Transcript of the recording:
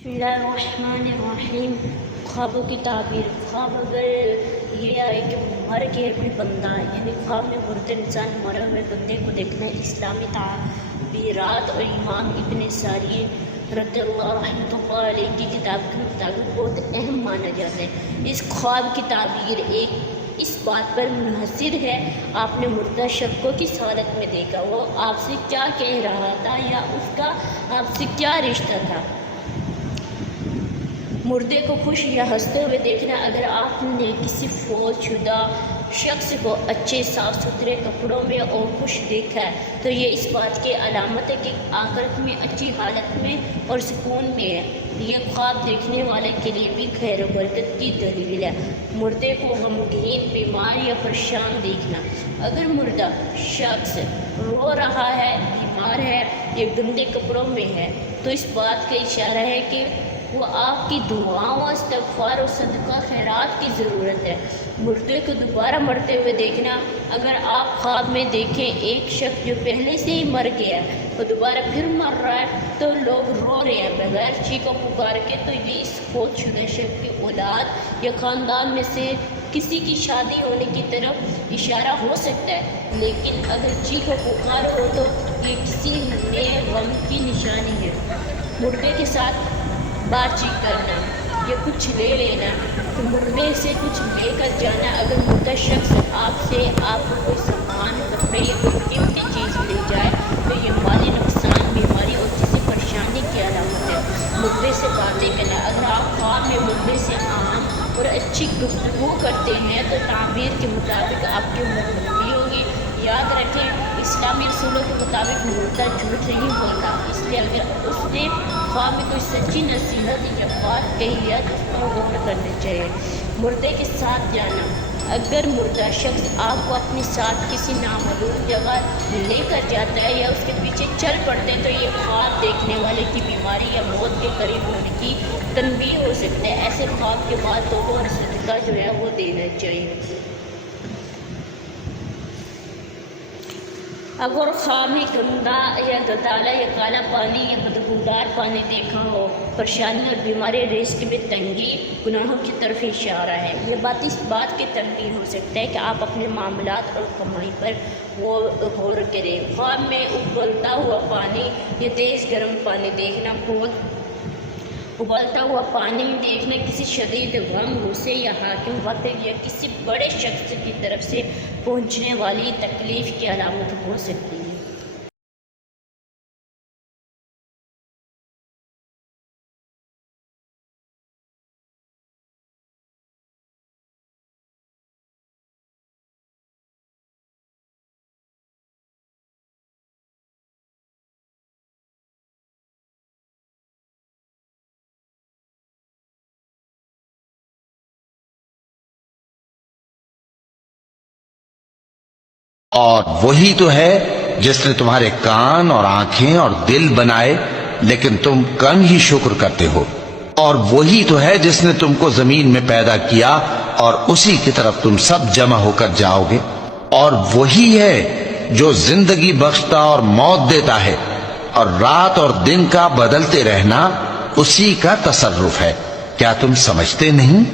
बिस्मिल्लाहिर्रहमानिर्रहीम। ख्वाबों की ताबीर। ख्वाब अगर ये आए कि मर के कोई बंदा, यानी ख्वाब में मुर्दे इंसान मरे हुए बंदे को देखना, इस्लामी ताबीरात और इमाम इब्न सारी रहमतुल्लाह अलैह की किताब के मुताबिक बहुत अहम माना जाता है। इस ख्वाब की ताबीर एक इस बात पर मुनहसर है, आपने मुर्दा शख्स को किस हालत में देखा, वो आपसे क्या कह रहा था या उसका आपसे क्या रिश्ता था। मुर्दे को खुश या हंसते हुए देखना। अगर आपने किसी फौतशुदा शख्स को अच्छे साफ़ सुथरे कपड़ों में और खुश देखा है तो ये इस बात की अलामत है कि आखिरत में अच्छी हालत में और सुकून में है। ये ख्वाब देखने वाले के लिए भी खैर और बरकत की दलील है। मुर्दे को गमगीन, बीमार या परेशान देखना। अगर मुर्दा शख्स रो रहा है, बीमार है या गंदे कपड़ों में है तो इस बात का इशारा है कि वो आपकी दुआओं, इस्तग़फ़ार और सदका खैरात की ज़रूरत है। मुर्दे को दोबारा मरते हुए देखना। अगर आप ख्वाब में देखें एक शख्स जो पहले से ही मर गया है वो दोबारा फिर मर रहा है तो लोग रो रहे हैं बगैर चीखों पुकार के, तो ये इस फौतशुदा शख्स की औलाद या ख़ानदान में से किसी की शादी होने की तरफ इशारा हो सकता है। लेकिन अगर चीखों पुकार हो तो ये किसी नए गम की निशानी है। मुर्दे के साथ बातचीत करना या कुछ ले लेना, तो मुर्दे से कुछ लेकर जाना। अगर मुर्दा शख्स आपसे आपको कोई सामान, कपड़े या कोई कीमती चीज़ ले जाए तो ये माली नुकसान, बीमारी और किसी परेशानी की अलामत है। मुर्दे से बातें करना। अगर आप ख्वाब में मुर्दे से आम और अच्छी गुफ्तगू करते हैं तो ताबीर के मुताबिक आपकी उम्र लंबी होगी। याद रखें, इस्लामी रसूलों के मुताबिक मुर्दा झूठ नहीं बोलता, इसलिए अगर उसने ख्वाब में कोई सच्ची नसीहत या बात कही है तो उसको गौर करना चाहिए। मुर्दे के साथ जाना। अगर मुर्दा शख्स आपको अपने साथ किसी नामालूम जगह लेकर जाता है या उसके पीछे चल पड़ते हैं तो ये ख्वाब देखने वाले की बीमारी या मौत के करीब होने की तनबीह हो सकता है। ऐसे ख्वाब के बाद तौबा और सदका जो है वो देना चाहिए। अगर ख्वाब में गंदा या गदाला या काला पानी या बदबूदार पानी देखा हो, परेशानी और बीमारी, रिस्क में तंगी, गुनाहों की तरफ इशारा है। ये बात इस बात की तंबीह हो सकता है कि आप अपने मामलात और कमाई पर गौर करें। ख्वाब में उबलता हुआ पानी या तेज़ गर्म पानी देखना। बहुत उबलता हुआ पानी देखना किसी शदीद गम, गुस्से या हाकिम वक्त या किसी बड़े शख्स की तरफ से पहुंचने वाली तकलीफ़ की अलामत हो सकती है। और वही तो है जिसने तुम्हारे कान और आंखें और दिल बनाए, लेकिन तुम कम ही शुक्र करते हो। और वही तो है जिसने तुमको जमीन में पैदा किया और उसी की तरफ तुम सब जमा होकर जाओगे। और वही है जो जिंदगी बख्शता और मौत देता है, और रात और दिन का बदलते रहना उसी का तसर्रुफ है। क्या तुम समझते नहीं?